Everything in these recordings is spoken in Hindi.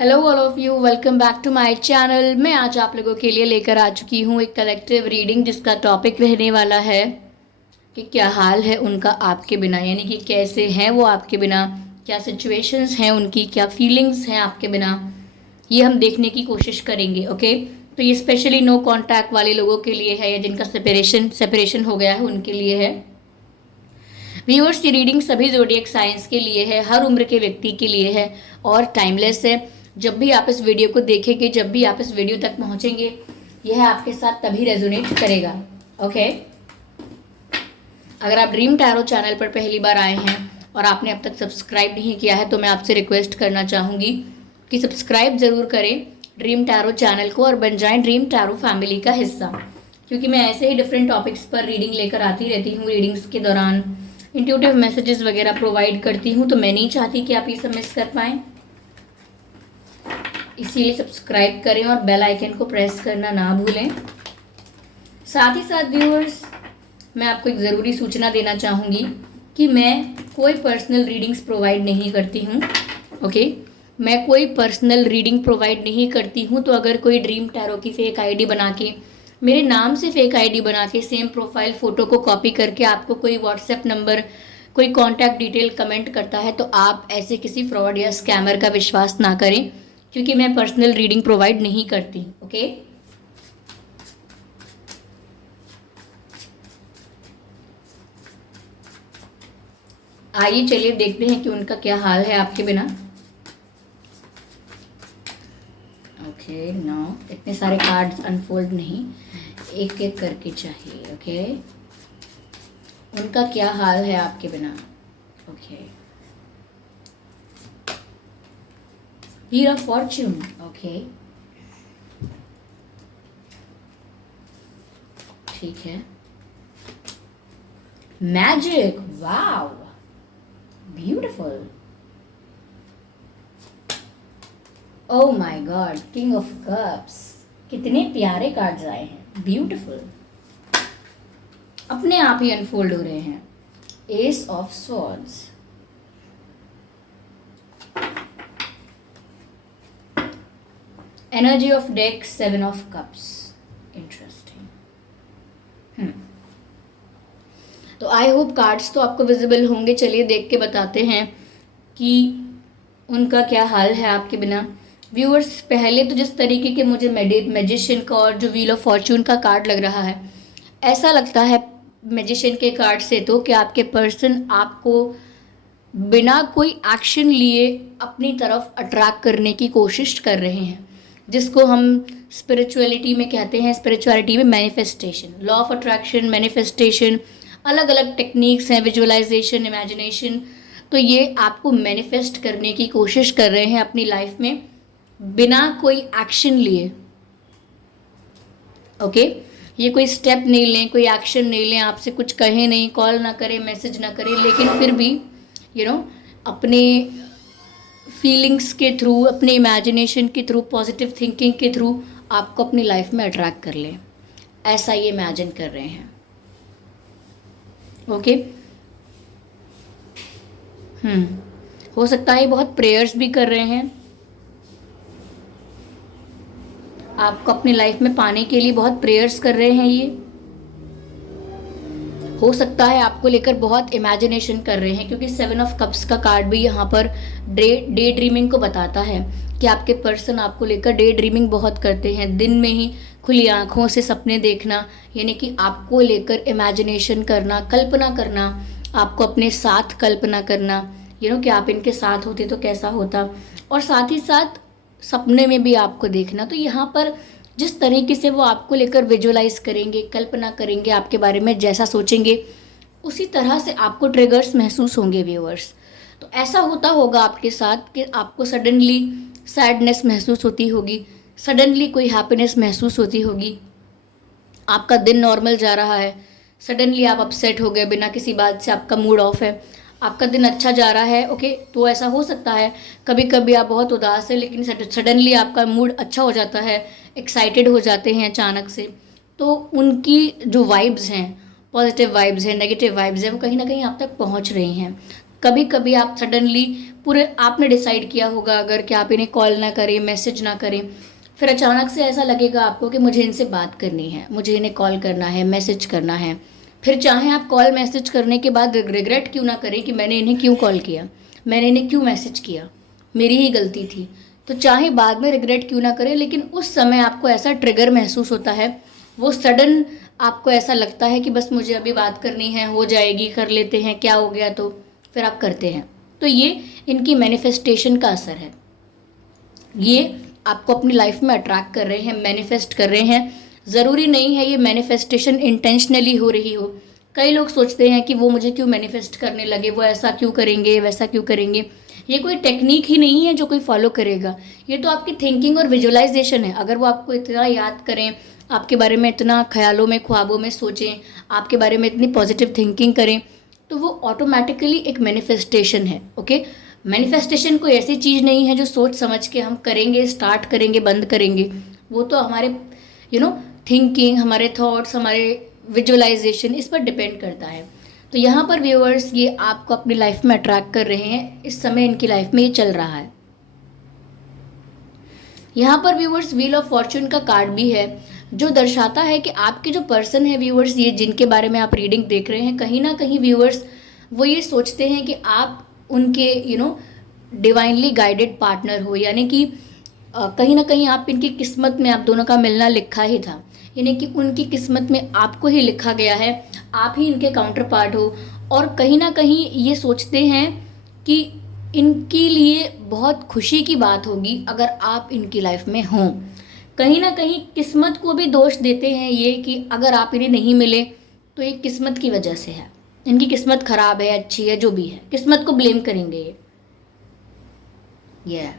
Hello all of you, welcome back to my channel. मैं आज आप लोगों के लिए लेकर आ चुकी हूँ एक कलेक्टिव रीडिंग जिसका टॉपिक रहने वाला है कि क्या हाल है उनका आपके बिना, यानी कि कैसे हैं वो आपके बिना, क्या सिचुएशंस हैं उनकी, क्या फीलिंग्स हैं आपके बिना। ये हम देखने की कोशिश करेंगे। ओके, तो ये स्पेशली नो कॉन्टैक्ट वाले लोगों के लिए है या जिनका सेपरेशन हो गया है उनके लिए है। व्यूअर्स, ये रीडिंग सभी ज़ोडिएक साइंस के लिए है, हर उम्र के व्यक्ति के लिए है और टाइमलेस है। जब भी आप इस वीडियो को देखेंगे, जब भी आप इस वीडियो तक पहुंचेंगे, यह आपके साथ तभी रेजोनेट करेगा। ओके, अगर आप ड्रीम टैरो चैनल पर पहली बार आए हैं और आपने अब तक सब्सक्राइब नहीं किया है तो मैं आपसे रिक्वेस्ट करना चाहूँगी कि सब्सक्राइब ज़रूर करें ड्रीम टैरो चैनल को और बन जाएं ड्रीम टैरो फैमिली का हिस्सा, क्योंकि मैं ऐसे ही डिफरेंट टॉपिक्स पर रीडिंग लेकर आती रहती हूँ। रीडिंग्स के दौरान इंट्यूटिव मैसेजेस वगैरह प्रोवाइड करती हूँ, तो मैं नहीं चाहती कि आप ये सब मिस कर पाएँ। इसीलिए सब्सक्राइब करें और बेल आइकन को प्रेस करना ना भूलें। साथ ही साथ व्यूअर्स, मैं आपको एक ज़रूरी सूचना देना चाहूँगी कि मैं कोई पर्सनल रीडिंग्स प्रोवाइड नहीं करती हूँ। ओके, मैं कोई पर्सनल रीडिंग प्रोवाइड नहीं करती हूँ। तो अगर कोई ड्रीम टैरो की फेक आईडी बना के, मेरे नाम से फेक आईडी बना के, सेम प्रोफाइल फ़ोटो को कॉपी करके आपको कोई व्हाट्सएप नंबर, कोई कॉन्टैक्ट डिटेल कमेंट करता है, तो आप ऐसे किसी फ्रॉड या स्कैमर का विश्वास ना करें, क्योंकि मैं पर्सनल रीडिंग प्रोवाइड नहीं करती। ओके, आइए चलिए देखते हैं कि उनका क्या हाल है आपके बिना। ओके, नो, इतने सारे कार्ड्स अनफोल्ड नहीं, एक एक करके चाहिए। ओके, उनका क्या हाल है आपके बिना। Okay, wheel of Fortune. Okay, ठीक है। Magic, wow, beautiful. Oh my God, king of cups, कितने प्यारे कार्ड्स आए हैं, ब्यूटिफुल। अपने आप ही अनफोल्ड हो रहे हैं। S of swords, energy of deck, seven of cups, interesting. तो आई होप कार्ड्स तो आपको विजिबल होंगे। चलिए देख के बताते हैं कि उनका क्या हाल है आपके बिना। व्यूअर्स, पहले तो जिस तरीके के मुझे मैजिशियन का और जो व्हील ऑफ फॉर्च्यून का कार्ड लग रहा है, ऐसा लगता है मैजिशियन के कार्ड से तो कि आपके पर्सन आपको बिना कोई एक्शन लिए अपनी तरफ अट्रैक्ट करने की कोशिश कर रहे हैं, जिसको हम स्पिरिचुअलिटी में कहते हैं। स्पिरिचुअलिटी में manifestation, law of attraction, manifestation, अलग अलग टेक्निक्स हैं, विजुअलाइजेशन, इमेजिनेशन। तो ये आपको मैनिफेस्ट करने की कोशिश कर रहे हैं अपनी लाइफ में बिना कोई एक्शन लिए। ओके, ये कोई स्टेप नहीं लें, कोई एक्शन नहीं लें, आपसे कुछ कहे नहीं, कॉल ना करें, मैसेज ना करें, लेकिन फिर भी अपने फीलिंग्स के थ्रू, अपने इमेजिनेशन के थ्रू, पॉजिटिव थिंकिंग के थ्रू आपको अपनी लाइफ में अट्रैक्ट कर लें, ऐसा ये इमेजिन कर रहे हैं। ओके, हो सकता है बहुत प्रेयर्स भी कर रहे हैं, आपको अपनी लाइफ में पाने के लिए बहुत प्रेयर्स कर रहे हैं। ये हो सकता है आपको लेकर बहुत इमेजिनेशन कर रहे हैं, क्योंकि सेवन ऑफ कप्स का कार्ड भी यहाँ पर डे ड्रीमिंग को बताता है कि आपके पर्सन आपको लेकर डे ड्रीमिंग बहुत करते हैं। दिन में ही खुली आंखों से सपने देखना, यानी कि आपको लेकर इमेजिनेशन करना, कल्पना करना, आपको अपने साथ कल्पना करना, कि आप इनके साथ होते तो कैसा होता, और साथ ही साथ सपने में भी आपको देखना। तो यहाँ पर जिस तरीके से वो आपको लेकर विजुअलाइज करेंगे, कल्पना करेंगे, आपके बारे में जैसा सोचेंगे, उसी तरह से आपको ट्रिगर्स महसूस होंगे व्यूअर्स। तो ऐसा होता होगा आपके साथ कि आपको सडनली सैडनेस महसूस होती होगी, सडनली कोई हैप्पीनेस महसूस होती होगी, आपका दिन नॉर्मल जा रहा है, सडनली आप अपसेट हो गए, बिना किसी बात से आपका मूड ऑफ है, आपका दिन अच्छा जा रहा है। ओके, तो ऐसा हो सकता है कभी कभी आप बहुत उदास है, लेकिन सडनली आपका मूड अच्छा हो जाता है, एक्साइटेड हो जाते हैं अचानक से। तो उनकी जो वाइब्स हैं, पॉजिटिव वाइब्स हैं, नेगेटिव वाइब्स हैं, वो कहीं ना कहीं आप तक पहुंच रही हैं। कभी कभी आप सडनली पूरे आपने डिसाइड किया होगा अगर कि आप इन्हें कॉल ना करें, मैसेज ना करें, फिर अचानक से ऐसा लगेगा आपको कि मुझे इनसे बात करनी है, मुझे इन्हें कॉल करना है, मैसेज करना है। फिर चाहे आप कॉल मैसेज करने के बाद रिग्रेट क्यों ना करें कि मैंने इन्हें क्यों कॉल किया, मैंने इन्हें क्यों मैसेज किया, मेरी ही गलती थी। तो चाहे बाद में रिग्रेट क्यों ना करें, लेकिन उस समय आपको ऐसा ट्रिगर महसूस होता है, वो सडन आपको ऐसा लगता है कि बस मुझे अभी बात करनी है, हो जाएगी, कर लेते हैं, क्या हो गया, तो फिर आप करते हैं। तो ये इनकी मैनिफेस्टेशन का असर है। ये आपको अपनी लाइफ में अट्रैक्ट कर रहे हैं, मैनिफेस्ट कर रहे हैं। ज़रूरी नहीं है ये मैनिफेस्टेशन इंटेंशनली हो रही हो। कई लोग सोचते हैं कि वो मुझे क्यों मैनिफेस्ट करने लगे, वो ऐसा क्यों करेंगे, वैसा क्यों करेंगे। ये कोई टेक्निक ही नहीं है जो कोई फॉलो करेगा, ये तो आपकी थिंकिंग और विजुअलाइजेशन है। अगर वो आपको इतना याद करें, आपके बारे में इतना ख्यालों में, ख्वाबों में सोचें, आपके बारे में इतनी पॉजिटिव थिंकिंग करें, तो वो ऑटोमेटिकली एक मैनिफेस्टेशन है। ओके, मैनिफेस्टेशन कोई ऐसी चीज़ नहीं है जो सोच समझ के हम करेंगे, स्टार्ट करेंगे, बंद करेंगे। वो तो हमारे थिंकिंग, हमारे थॉट्स, हमारे विजुअलाइजेशन, इस पर डिपेंड करता है। तो यहाँ पर व्यूअर्स ये आपको अपनी लाइफ में अट्रैक्ट कर रहे हैं, इस समय इनकी लाइफ में ये चल रहा है। यहाँ पर व्यूअर्स व्हील ऑफ फॉर्चून का कार्ड भी है जो दर्शाता है कि आपके जो पर्सन है व्यूअर्स, ये जिनके बारे में आप रीडिंग देख रहे हैं, कहीं ना कहीं व्यूअर्स वो ये सोचते हैं कि आप उनके डिवाइनली गाइडेड पार्टनर हो, यानी कि कहीं ना कहीं आप इनकी किस्मत में, आप दोनों का मिलना लिखा ही था, यानी कि उनकी किस्मत में आपको ही लिखा गया है, आप ही इनके काउंटर पार्ट हो। और कहीं ना कहीं ये सोचते हैं कि इनके लिए बहुत खुशी की बात होगी अगर आप इनकी लाइफ में हों। कहीं ना कहीं किस्मत को भी दोष देते हैं ये कि अगर आप इन्हें नहीं मिले तो ये किस्मत की वजह से है, इनकी किस्मत खराब है, अच्छी है, जो भी है, किस्मत को ब्लेम करेंगे ये।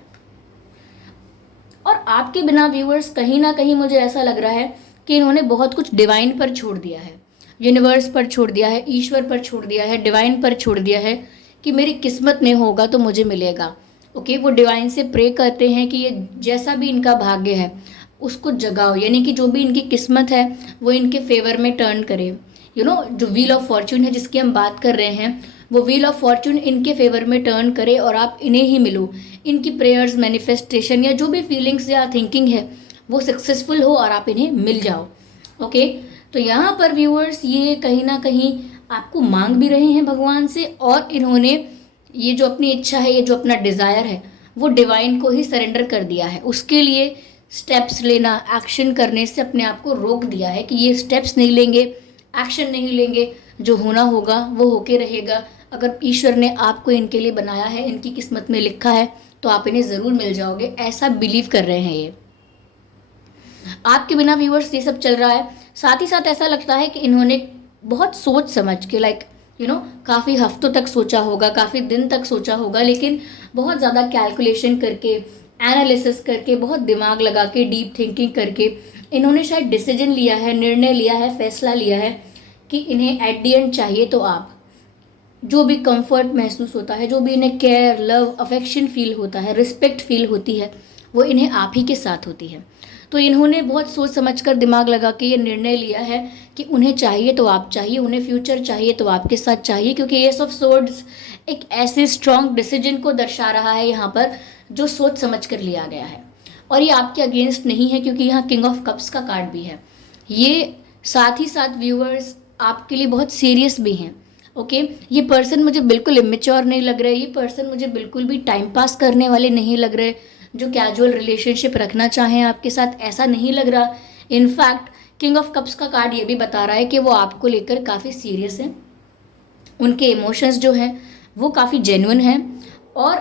और आपके बिना व्यूअर्स कहीं ना कहीं मुझे ऐसा लग रहा है कि इन्होंने बहुत कुछ डिवाइन पर छोड़ दिया है, यूनिवर्स पर छोड़ दिया है, ईश्वर पर छोड़ दिया है, डिवाइन पर छोड़ दिया है कि मेरी किस्मत में होगा तो मुझे मिलेगा। ओके, वो डिवाइन से प्रे करते हैं कि ये जैसा भी इनका भाग्य है उसको जगाओ, यानी कि जो भी इनकी किस्मत है वो इनके फेवर में टर्न करे। जो व्हील ऑफ फॉर्चून है जिसकी हम बात कर रहे हैं, वो व्हील ऑफ फॉर्चून इनके फेवर में टर्न करे और आप इन्हें ही मिलो। इनकी प्रेयर्स, मैनिफेस्टेशन या जो भी फीलिंग्स या थिंकिंग है वो सक्सेसफुल हो और आप इन्हें मिल जाओ। ओके, तो यहाँ पर व्यूअर्स ये कहीं ना कहीं आपको मांग भी रहे हैं भगवान से, और इन्होंने ये जो अपनी इच्छा है, ये जो अपना डिज़ायर है, वो डिवाइन को ही सरेंडर कर दिया है। उसके लिए स्टेप्स लेना, एक्शन करने से अपने आप को रोक दिया है कि ये स्टेप्स नहीं लेंगे, एक्शन नहीं लेंगे, जो होना होगा वो होके रहेगा। अगर ईश्वर ने आपको इनके लिए बनाया है, इनकी किस्मत में लिखा है, तो आप इन्हें ज़रूर मिल जाओगे, ऐसा बिलीव कर रहे हैं ये। आपके बिना व्यूअर्स ये सब चल रहा है। साथ ही साथ ऐसा लगता है कि इन्होंने बहुत सोच समझ के काफ़ी हफ्तों तक सोचा होगा, काफ़ी दिन तक सोचा होगा, लेकिन बहुत ज़्यादा कैलकुलेशन करके, एनालिसिस करके, बहुत दिमाग लगा के, डीप थिंकिंग करके इन्होंने शायद डिसीजन लिया है, निर्णय लिया है, फैसला लिया है कि इन्हें एट दी एंड चाहिए तो आप। जो भी कंफर्ट महसूस होता है, जो भी इन्हें केयर, लव, अफेक्शन फील होता है, रिस्पेक्ट फील होती है, वो इन्हें आप ही के साथ होती है। तो इन्होंने बहुत सोच समझकर, दिमाग लगा के ये निर्णय लिया है कि उन्हें चाहिए तो आप चाहिए, उन्हें फ्यूचर चाहिए तो आपके साथ चाहिए, क्योंकि एस ऑफ सोर्ड्स एक ऐसे स्ट्रॉन्ग डिसीजन को दर्शा रहा है यहाँ पर जो सोच समझ कर लिया गया है। और ये आपके अगेंस्ट नहीं है, क्योंकि यहाँ किंग ऑफ कप्स का कार्ड भी है। ये साथ ही साथ व्यूअर्स आपके लिए बहुत सीरियस भी हैं। ओके, ये पर्सन मुझे बिल्कुल इमेच्योर नहीं लग रहा है, ये पर्सन मुझे बिल्कुल भी टाइम पास करने वाले नहीं लग रहे, जो कैजुअल रिलेशनशिप रखना चाहें आपके साथ, ऐसा नहीं लग रहा। इनफैक्ट किंग ऑफ कप्स का कार्ड ये भी बता रहा है कि वो आपको लेकर काफ़ी सीरियस हैं, उनके इमोशंस जो हैं वो काफ़ी जेन्युइन हैं और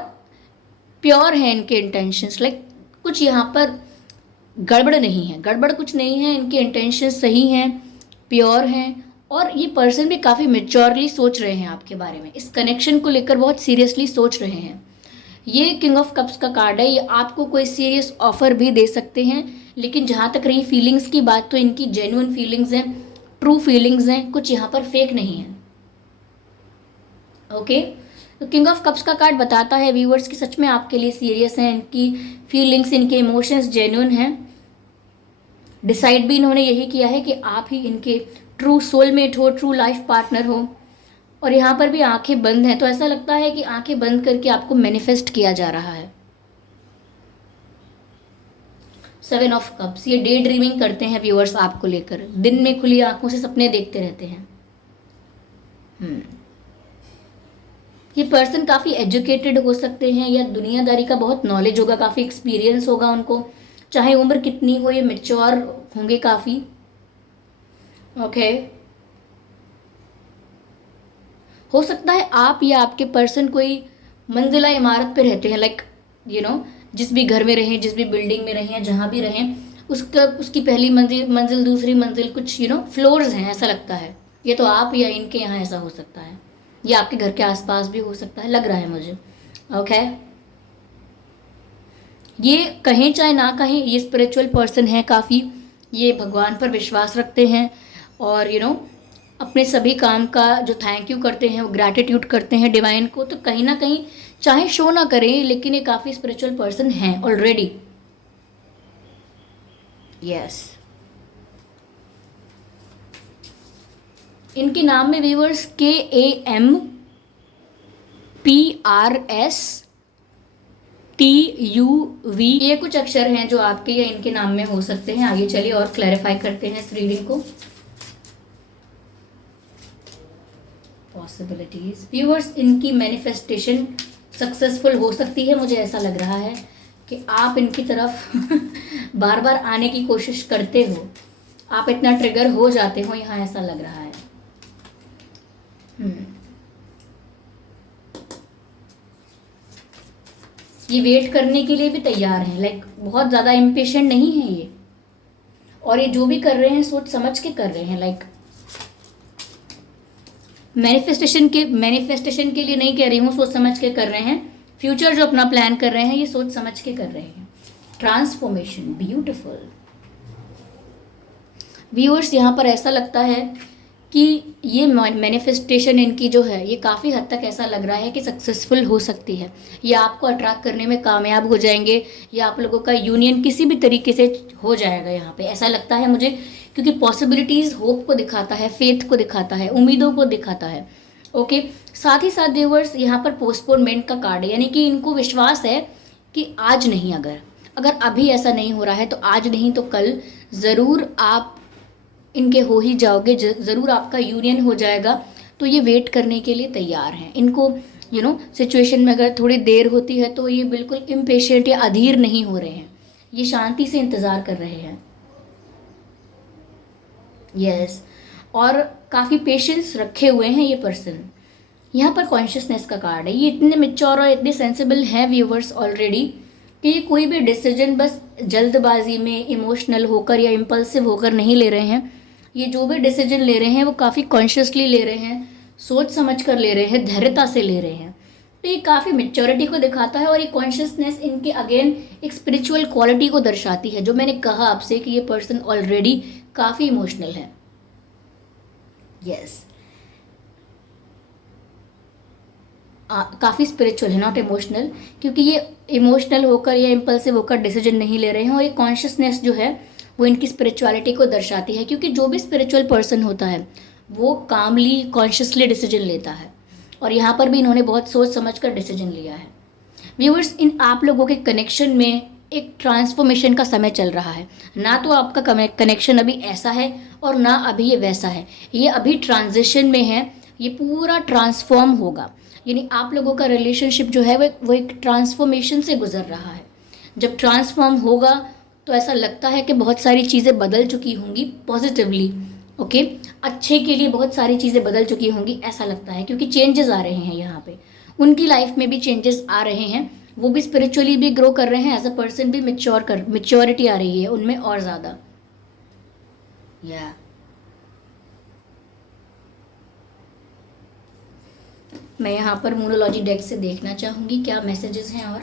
प्योर हैं इनके इंटेंशंस। कुछ यहाँ पर गड़बड़ नहीं है, गड़बड़ कुछ नहीं है, इनके इंटेंशंस सही हैं, प्योर हैं, और ये पर्सन भी काफ़ी मेच्योरली सोच रहे हैं आपके बारे में, इस कनेक्शन को लेकर बहुत सीरियसली सोच रहे हैं। ये किंग ऑफ कप्स का कार्ड है, ये आपको कोई सीरियस ऑफर भी दे सकते हैं, लेकिन जहाँ तक रही फीलिंग्स की बात, तो इनकी जेन्युइन फीलिंग्स हैं, ट्रू फीलिंग्स हैं, कुछ यहाँ पर फेक नहीं है। ओके, तो किंग ऑफ कप्स का कार्ड बताता है व्यूअर्स कि सच में आपके लिए सीरियस हैं, इनकी फीलिंग्स, इनके इमोशंस जेन्युइन हैं। डिसाइड भी इन्होंने यही किया है कि आप ही इनके ट्रू सोलमेट हो, ट्रू लाइफ पार्टनर हो। और यहाँ पर भी आंखें बंद हैं, तो ऐसा लगता है कि आंखें बंद करके आपको मैनिफेस्ट किया जा रहा है। 7 ऑफ कप्स, ये डे ड्रीमिंग करते हैं व्यूअर्स आपको लेकर, दिन में खुली आंखों से सपने देखते रहते हैं। ये पर्सन काफ़ी एजुकेटेड हो सकते हैं, या दुनियादारी का बहुत नॉलेज होगा, काफ़ी एक्सपीरियंस होगा उनको, चाहे उम्र कितनी हो, ये मेच्योर होंगे काफ़ी। ओके, हो सकता है आप या आपके पर्सन कोई मंजिला इमारत पे रहते हैं, लाइक जिस भी घर में रहें, जिस भी बिल्डिंग में रहें, जहाँ भी रहें, उसकी पहली मंजिल दूसरी मंजिल कुछ फ्लोर्स हैं, ऐसा लगता है। ये तो आप या इनके यहाँ ऐसा हो सकता है, या आपके घर के आसपास भी हो सकता है, लग रहा है मुझे। ओके, ये कहें चाहे ना कहें, ये स्पिरिचुअल पर्सन है काफ़ी, ये भगवान पर विश्वास रखते हैं, और अपने सभी काम का जो थैंक यू करते हैं, वो ग्रैटिट्यूड करते हैं डिवाइन को। तो कहीं ना कहीं चाहे शो ना करें, लेकिन ये काफ़ी स्पिरिचुअल पर्सन हैं ऑलरेडी। यस, इनके नाम में व्यूअर्स KAMPRSTUV, ये कुछ अक्षर हैं जो आपके या इनके नाम में हो सकते हैं। आगे चलिए और क्लैरिफाई करते हैं इस रीडिंग को। पॉसिबिलिटीज व्यूअर्स, इनकी मैनिफेस्टेशन सक्सेसफुल हो सकती है। मुझे ऐसा लग रहा है कि आप इनकी तरफ बार बार आने की कोशिश करते हो, आप इतना ट्रिगर हो जाते हो यहाँ, ऐसा लग रहा है। ये वेट करने के लिए भी तैयार हैं, लाइक बहुत ज़्यादा इम्पेशेंट नहीं है ये, और ये जो भी कर रहे हैं सोच समझ के कर रहे हैं, लाइक मैनिफेस्टेशन के लिए नहीं कह रही हूँ, सोच समझ के कर रहे हैं। फ्यूचर जो अपना प्लान कर रहे हैं, ये सोच समझ के कर रहे हैं। ट्रांसफॉर्मेशन, ब्यूटिफुल व्यूअर्स, यहाँ पर ऐसा लगता है कि ये मैनिफेस्टेशन इनकी जो है, ये काफ़ी हद तक ऐसा लग रहा है कि सक्सेसफुल हो सकती है। ये आपको अट्रैक्ट करने में कामयाब हो जाएंगे, या आप लोगों का यूनियन किसी भी तरीके से हो जाएगा यहाँ पे, ऐसा लगता है मुझे, क्योंकि पॉसिबिलिटीज़ होप को दिखाता है, फेथ को दिखाता है, उम्मीदों को दिखाता है। ओके, साथ ही साथ व्यूअर्स यहाँ पर पोस्टपोनमेंट का कार्ड है, यानी कि इनको विश्वास है कि आज नहीं, अगर अभी ऐसा नहीं हो रहा है तो आज नहीं तो कल ज़रूर आप इनके हो ही जाओगे, ज़रूर आपका यूनियन हो जाएगा। तो ये वेट करने के लिए तैयार हैं। इनको सिचुएशन में अगर थोड़ी देर होती है तो ये बिल्कुल इम्पेशेंट या अधीर नहीं हो रहे हैं, ये शांति से इंतज़ार कर रहे हैं। यस, और काफ़ी पेशेंस रखे हुए हैं ये पर्सन। यहाँ पर कॉन्शियसनेस का कार्ड है। ये इतने मेच्योर और इतने सेंसिबल हैं व्यूवर्स ऑलरेडी, कि ये कोई भी डिसीजन बस जल्दबाजी में इमोशनल होकर या इम्पल्सिव होकर नहीं ले रहे हैं। ये जो भी डिसीजन ले रहे हैं वो काफ़ी कॉन्शियसली ले रहे हैं, सोच समझ कर ले रहे हैं, धैर्यता से ले रहे हैं। तो ये काफ़ी मेच्योरिटी को दिखाता है, और ये कॉन्शियसनेस इनके अगेन एक स्पिरिचुअल क्वालिटी को दर्शाती है, जो मैंने कहा आपसे कि ये पर्सन ऑलरेडी काफ़ी इमोशनल है। यस, काफ़ी स्पिरिचुअल है, नॉट इमोशनल, क्योंकि ये इमोशनल होकर या इम्पल्सिव होकर डिसीजन नहीं ले रहे हैं। और ये कॉन्शियसनेस जो है वो इनकी स्पिरिचुअलिटी को दर्शाती है, क्योंकि जो भी स्पिरिचुअल पर्सन होता है वो कामली कॉन्शियसली डिसीजन लेता है, और यहाँ पर भी इन्होंने बहुत सोच समझ कर डिसीजन लिया है। व्यूअर्स, इन आप लोगों के कनेक्शन में एक ट्रांसफॉर्मेशन का समय चल रहा है। ना तो आपका कनेक्शन अभी ऐसा है और ना अभी ये वैसा है, ये अभी ट्रांजिशन में है, ये पूरा ट्रांसफॉर्म होगा। यानी आप लोगों का रिलेशनशिप जो है वो एक ट्रांसफॉर्मेशन से गुजर रहा है। जब ट्रांसफॉर्म होगा तो ऐसा लगता है कि बहुत सारी चीज़ें बदल चुकी होंगी पॉजिटिवली। ओके, अच्छे के लिए बहुत सारी चीज़ें बदल चुकी होंगी, ऐसा लगता है, क्योंकि चेंजेस आ रहे हैं यहाँ पे। उनकी लाइफ में भी चेंजेस आ रहे हैं, वो भी स्पिरिचुअली भी ग्रो कर रहे हैं, एज अ पर्सन भी मेच्योरिटी आ रही है उनमें और ज़्यादा। या मैं यहाँ पर न्यूमरोलॉजी डेक से देखना चाहूँगी क्या मैसेजेस हैं। और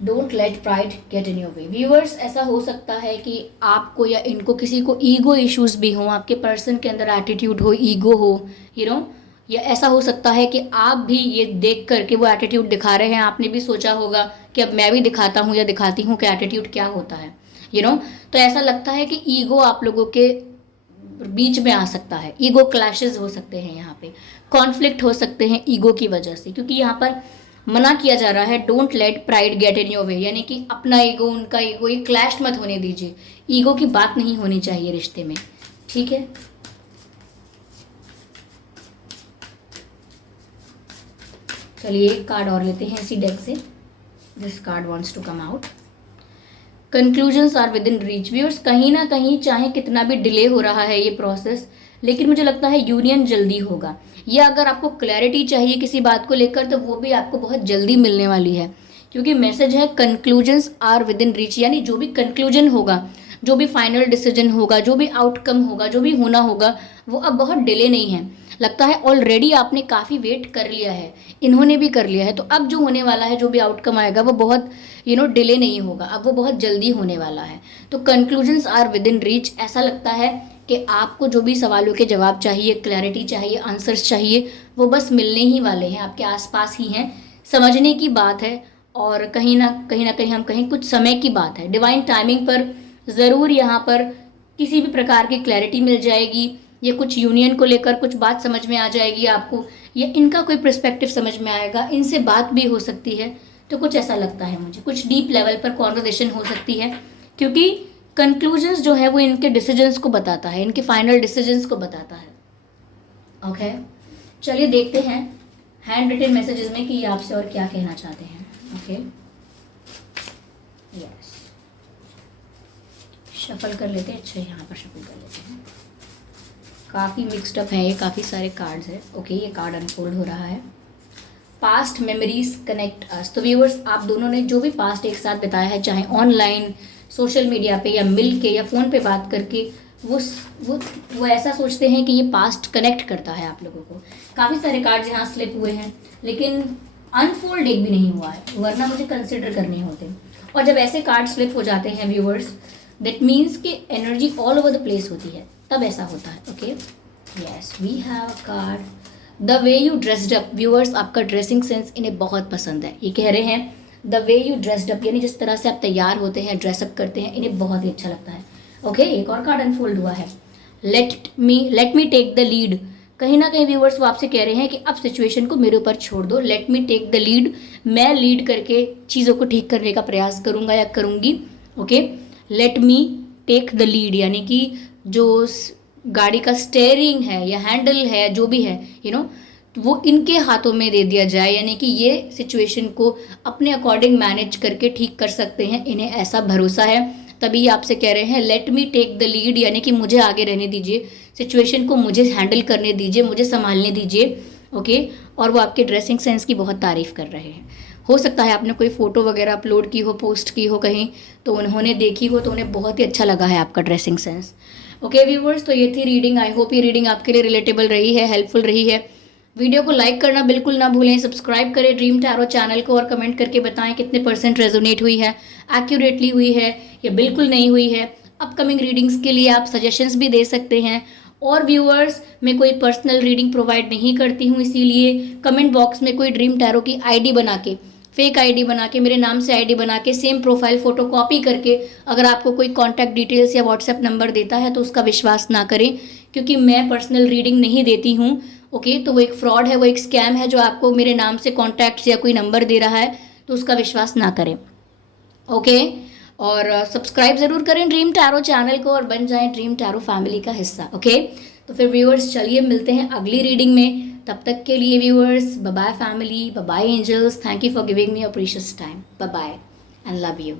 don't let pride get in your way. Viewers, ऐसा हो सकता है कि आपको या इनको किसी को ईगो इश्यूज भी हों, आपके पर्सन के अंदर एटीट्यूड हो, ईगो हो, या ऐसा हो सकता है कि आप भी ये देख करके वो एटीट्यूड दिखा रहे हैं, आपने भी सोचा होगा कि अब मैं भी दिखाता हूँ या दिखाती हूँ कि एटीट्यूड क्या होता है, तो ऐसा लगता है कि ईगो आप लोगों के बीच में आ सकता है, ईगो क्लैशेस हो सकते हैं, यहाँ पे कॉन्फ्लिक्ट हो सकते हैं ईगो की वजह से, क्योंकि यहाँ पर मना किया जा रहा है don't let pride get in your way, यानी कि अपना ईगो उनका ईगो ये क्लैश मत होने दीजिए, ईगो की बात नहीं होनी चाहिए रिश्ते में, ठीक है। चलिए एक कार्ड और लेते हैं इसी डेक से, this card wants to come out. Conclusions are within reach. Viewers, कहीं ना कहीं चाहे कितना भी डिले हो रहा है ये प्रोसेस, लेकिन मुझे लगता है यूनियन जल्दी होगा, या अगर आपको क्लैरिटी चाहिए किसी बात को लेकर तो वो भी आपको बहुत जल्दी मिलने वाली है, क्योंकि मैसेज है conclusions are within reach, यानी जो भी कंक्लूजन होगा, जो भी फाइनल डिसीजन होगा, जो भी आउटकम होगा, जो भी होना होगा, वो अब बहुत डिले नहीं है। लगता है ऑलरेडी आपने काफ़ी वेट कर लिया है, इन्होंने भी कर लिया है, तो अब जो होने वाला है, जो भी आउटकम आएगा वो बहुत डिले नहीं होगा, अब वो बहुत जल्दी होने वाला है। तो conclusions are within reach, ऐसा लगता है कि आपको जो भी सवालों के जवाब चाहिए, क्लैरिटी चाहिए, आंसर्स चाहिए, वो बस मिलने ही वाले हैं, आपके आसपास ही हैं। समझने की बात है, और कहीं ना कहीं हम कहीं कुछ समय की बात है, डिवाइन टाइमिंग पर ज़रूर यहाँ पर किसी भी प्रकार की क्लैरिटी मिल जाएगी, या कुछ यूनियन को लेकर कुछ बात समझ में आ जाएगी आपको, या इनका कोई पर्सपेक्टिव समझ में आएगा, इनसे बात भी हो सकती है। तो कुछ ऐसा लगता है मुझे, कुछ डीप लेवल पर कॉन्वर्सेशन हो सकती है, क्योंकि कंक्लूजन्स जो है वो इनके डिसीजंस को बताता है, इनके फाइनल डिसीजंस को बताता है। ओके, चलिए देखते हैं हैंड रिटन मैसेजेस में कि ये आपसे और क्या कहना चाहते हैं। ओके, यस, शफल कर लेते हैं। अच्छा, यहाँ पर शफल कर लेते हैं। काफ़ी मिक्सड अप है ये, काफ़ी सारे कार्ड्स है। ओके, ये कार्ड अनफोल्ड हो रहा है। पास्ट मेमोरीज कनेक्ट अस। तो व्यूअर्स, आप दोनों ने जो भी पास्ट एक साथ बिताया है, चाहे ऑनलाइन, सोशल मीडिया पे, या मिल के, या फ़ोन पे बात करके, वो ऐसा सोचते हैं कि ये पास्ट कनेक्ट करता है आप लोगों को। काफ़ी सारे कार्ड्स यहाँ स्लिप हुए हैं, लेकिन अनफोल्ड एक भी नहीं हुआ है, वरना मुझे कंसिडर करने होते। और जब ऐसे कार्ड स्लिप हो जाते हैं व्यूअर्स, दैट मीन्स कि energy all over the place होती है, तब ऐसा होता है। Okay, yes, we have a card the way you dressed up. Viewers, आपका ड्रेसिंग सेंस इन्हें बहुत पसंद है। ये कह रहे हैं the way you dressed up, यानी जिस तरह से आप तैयार होते हैं, ड्रेसअप करते हैं, इन्हें बहुत ही अच्छा लगता है। ओके, एक और कार्ड अनफोल्ड हुआ है, let me take the lead. कहीं ना कहीं व्यूअर्स वो आपसे कह रहे हैं कि अब सिचुएशन को मेरे ऊपर छोड़ दो, let me take the lead, मैं लीड करके चीज़ों को ठीक करने का प्रयास करूँगा या करूँगी। Okay, let me take the lead, यानी कि जो गाड़ी का स्टेयरिंग है या हैंडल है, जो भी है वो इनके हाथों में दे दिया जाए, यानी कि ये सिचुएशन को अपने अकॉर्डिंग मैनेज करके ठीक कर सकते हैं, इन्हें ऐसा भरोसा है। तभी आपसे कह रहे हैं let me take the lead, यानी कि मुझे आगे रहने दीजिए, सिचुएशन को मुझे हैंडल करने दीजिए, मुझे संभालने दीजिए। ओके, और वो आपके ड्रेसिंग सेंस की बहुत तारीफ़ कर रहे हैं। हो सकता है आपने कोई फ़ोटो वगैरह अपलोड की हो, पोस्ट की हो कहीं, तो उन्होंने देखी हो, तो उन्हें बहुत ही अच्छा लगा है आपका ड्रेसिंग सेंस। ओके व्यूवर्स, तो ये थी रीडिंग। आई होप ये रीडिंग आपके लिए रिलेटेबल रही है, हेल्पफुल रही है। वीडियो को लाइक करना बिल्कुल ना भूलें, सब्सक्राइब करें ड्रीम टैरो चैनल को, और कमेंट करके बताएं कितने % रेजोनेट हुई है, एक्यूरेटली हुई है या बिल्कुल नहीं हुई है। अपकमिंग रीडिंग्स के लिए आप सजेशंस भी दे सकते हैं। और व्यूअर्स, मैं कोई पर्सनल रीडिंग प्रोवाइड नहीं करती हूँ, इसीलिए कमेंट बॉक्स में कोई ड्रीम टैरो की आईडी बना के, फेक आईडी बना के, मेरे नाम से आईडी बना के, सेम प्रोफाइल फ़ोटो कॉपी करके अगर आपको कोई कॉन्टैक्ट डिटेल्स या व्हाट्सएप नंबर देता है तो उसका विश्वास ना करें, क्योंकि मैं पर्सनल रीडिंग नहीं देती हूँ। ओके, तो वो एक फ्रॉड है, वो एक स्कैम है, जो आपको मेरे नाम से कॉन्टैक्ट या कोई नंबर दे रहा है, तो उसका विश्वास ना करें। ओके, और सब्सक्राइब ज़रूर करें ड्रीम टैरो चैनल को और बन जाएं ड्रीम टैरो फैमिली का हिस्सा। ओके, तो फिर व्यूअर्स चलिए मिलते हैं अगली रीडिंग में। तब तक के लिए viewers, bye bye family, bye bye angels, thank you for giving me your precious time, bye bye and love you.